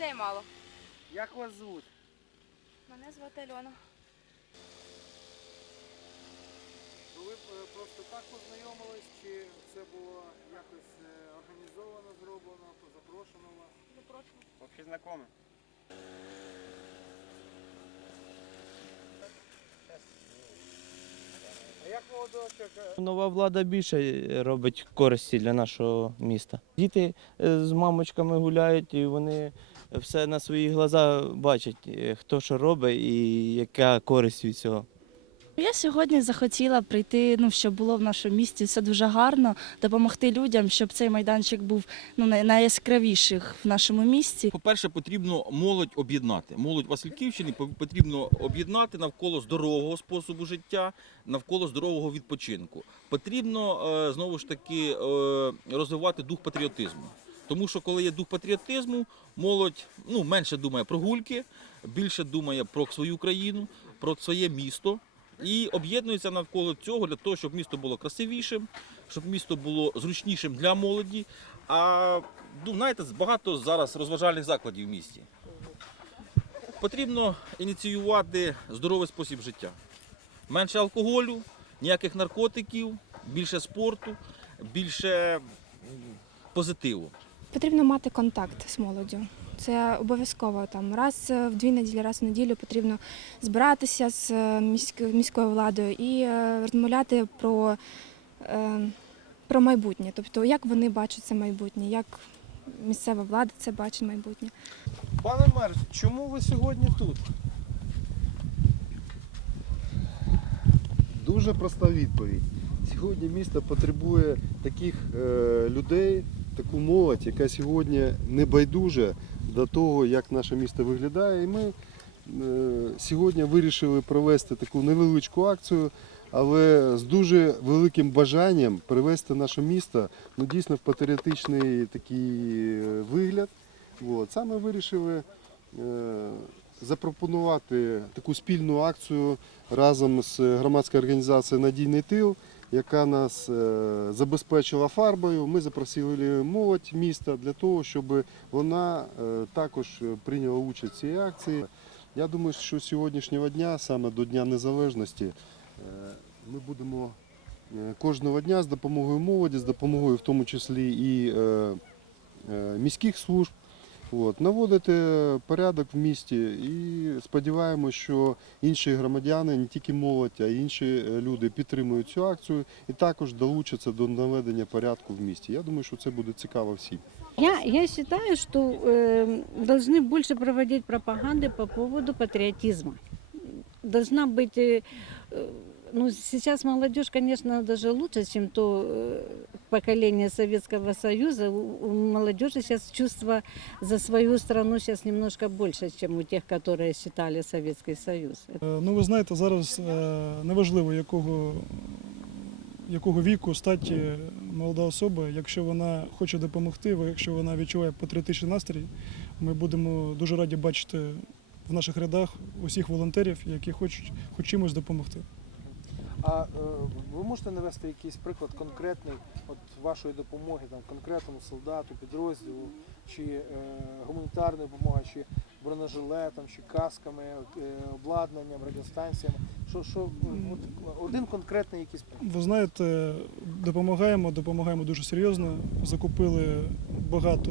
Людей мало. Як вас звуть? Мене звати Альона. Ну, Ви е, просто так познайомились, чи це було якось е, організовано, зроблено, запрошено вас? Запрошую. Взагалі знайомі. А як молодочок? е, Нова влада більше робить користі для нашого міста. Діти е, з мамочками гуляють, і вони все на свої глаза бачать, е, хто що робить і яка користь від цього. Я сьогодні захотіла прийти, ну щоб було в нашому місті все дуже гарно, допомогти людям, щоб цей майданчик був ну найяскравіших в нашому місті. По-перше, потрібно молодь об'єднати. Молодь Васильківщини по- потрібно об'єднати навколо здорового способу життя, навколо здорового відпочинку. Потрібно е, знову ж таки е, розвивати дух патріотизму. Тому що коли є дух патріотизму, молодь ну, менше думає про гульки, більше думає про свою країну, про своє місто. І об'єднується навколо цього для того, щоб місто було красивішим, щоб місто було зручнішим для молоді. А ну, знаєте, багато зараз розважальних закладів в місті. Потрібно ініціювати здоровий спосіб життя. Менше алкоголю, ніяких наркотиків, більше спорту, більше позитиву. Потрібно мати контакт з молоддю. Це обов'язково там раз в дві неділі, раз в неділю потрібно збиратися з е, міською владою і е, розмовляти про, е, про майбутнє. Тобто, як вони бачать це майбутнє, як місцева влада це бачить майбутнє. Пане мер, чому ви сьогодні тут? Дуже проста відповідь. Сьогодні місто потребує таких е, людей, таку молодь, яка сьогодні не байдуже до того, як наше місто виглядає. І ми е, сьогодні вирішили провести таку невеличку акцію, але з дуже великим бажанням привести наше місто ну, дійсно в патріотичний такий е, вигляд. От. Саме вирішили е, запропонувати таку спільну акцію разом з громадською організацією Надійний тил, яка нас е, забезпечила фарбою. Ми запросили молодь міста для того, щоб вона е, також прийняла участь в цій акції. Я думаю, що з сьогоднішнього дня, саме до Дня Незалежності, е, ми будемо кожного дня з допомогою молоді, з допомогою в тому числі і міських служб. От, наводити порядок в місті і сподіваємося, що інші громадяни, не тільки молодь, а й інші е, люди підтримують цю акцію і також долучаться до наведення порядку в місті. Я думаю, що це буде цікаво всім. Я, я считаю, что э, должны больше проводить пропаганды по поводу патриотизма. Должна быть, э, э, ну сейчас молодежь, конечно, даже лучше, чем то э, поколение Советского Союза. У, молодежи сейчас чувство за свою страну сейчас немножко больше, чем у тех, которые считали Советский Союз. Е, Ну, ви знаєте, зараз е, неважливо, якого, якого віку, статі молода особа, якщо вона хоче допомогти, якщо вона відчуває патріотичний настрій, ми будемо дуже раді бачити в наших рядах усіх волонтерів, які хочуть хоч чимось допомогти. А е, ви можете навести якийсь приклад конкретний от вашої допомоги там конкретному солдату, підрозділу, чи е, гуманітарної допомоги, чи бронежилетом, чи касками, е, обладнанням, радіостанціями? Що, що от, один конкретний якийсь приклад. Ви знаєте, допомагаємо, допомагаємо дуже серйозно. Закупили багато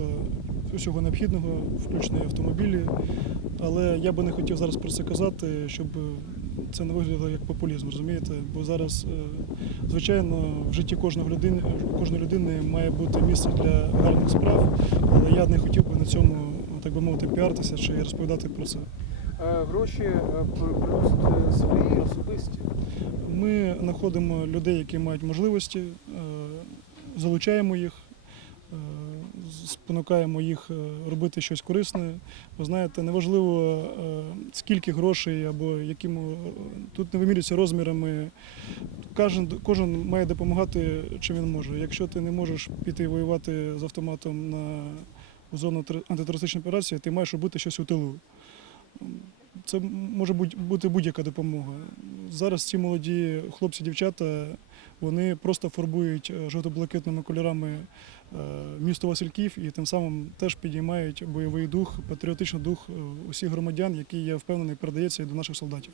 усього необхідного, включно і автомобілі. Але я би не хотів зараз про це казати, щоб це не виглядало як популізм, розумієте? Бо зараз, е, звичайно, в житті кожного людини, кожної людини має бути місце для гарних справ, але я не хотів би на цьому, так би мовити, піартися чи розповідати про це. Е, Гроші е, при- свої особисті. Ми знаходимо людей, які мають можливості, залучаємо їх, спонукаємо їх е, робити щось корисне. Ви знаєте, неважливо е, скільки грошей або яким е, тут не вимірюється розмірами. Кожен, кожен має допомагати, чим він може. Якщо ти не можеш піти воювати з автоматом на в зону антитерористичної операції, ти маєш робити щось у тилу. Це може бути будь-яка допомога. Зараз ці молоді хлопці, дівчата Вони просто фарбують е, жовто-блакитними кольорами е, місто Васильків і тим самим теж підіймають бойовий дух, патріотичний дух е, усіх громадян, який я впевнений передається і до наших солдатів.